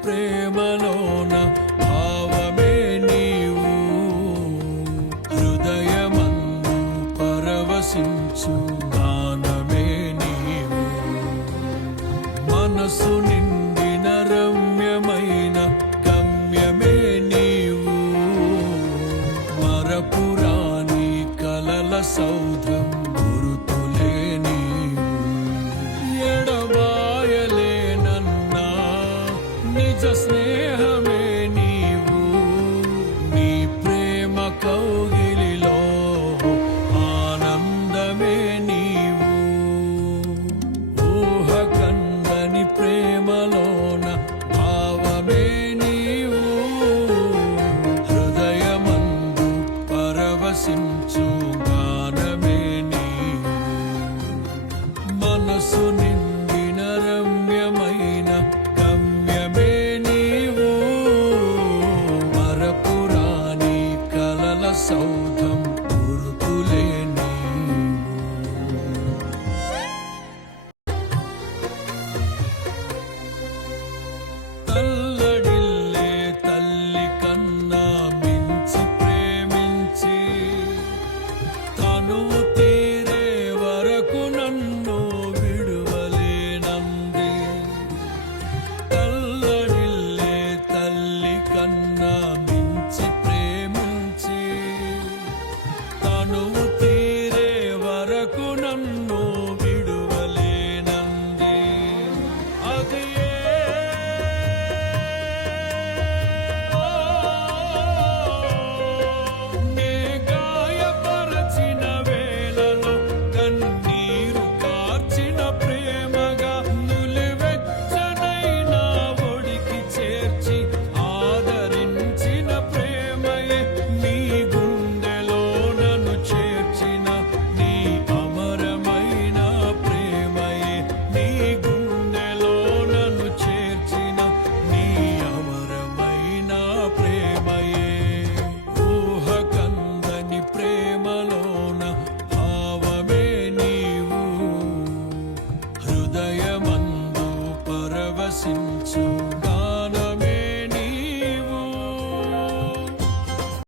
ప్రేమలోన భావమే నీవు, హృదయమందు పరవశించు గానమే నీవు, మనసు నిండిన రమ్యమైన గమ్యమే నీవు, మరపురాని కలల సౌధం గురుతులే నీవు, ఎడబాయలేనన్నా నిజ స్నేహమే నీవు, నీ ప్రేమ కౌగిలిలో ఆనందమే నీవు, ఊహ కందని ప్రేమ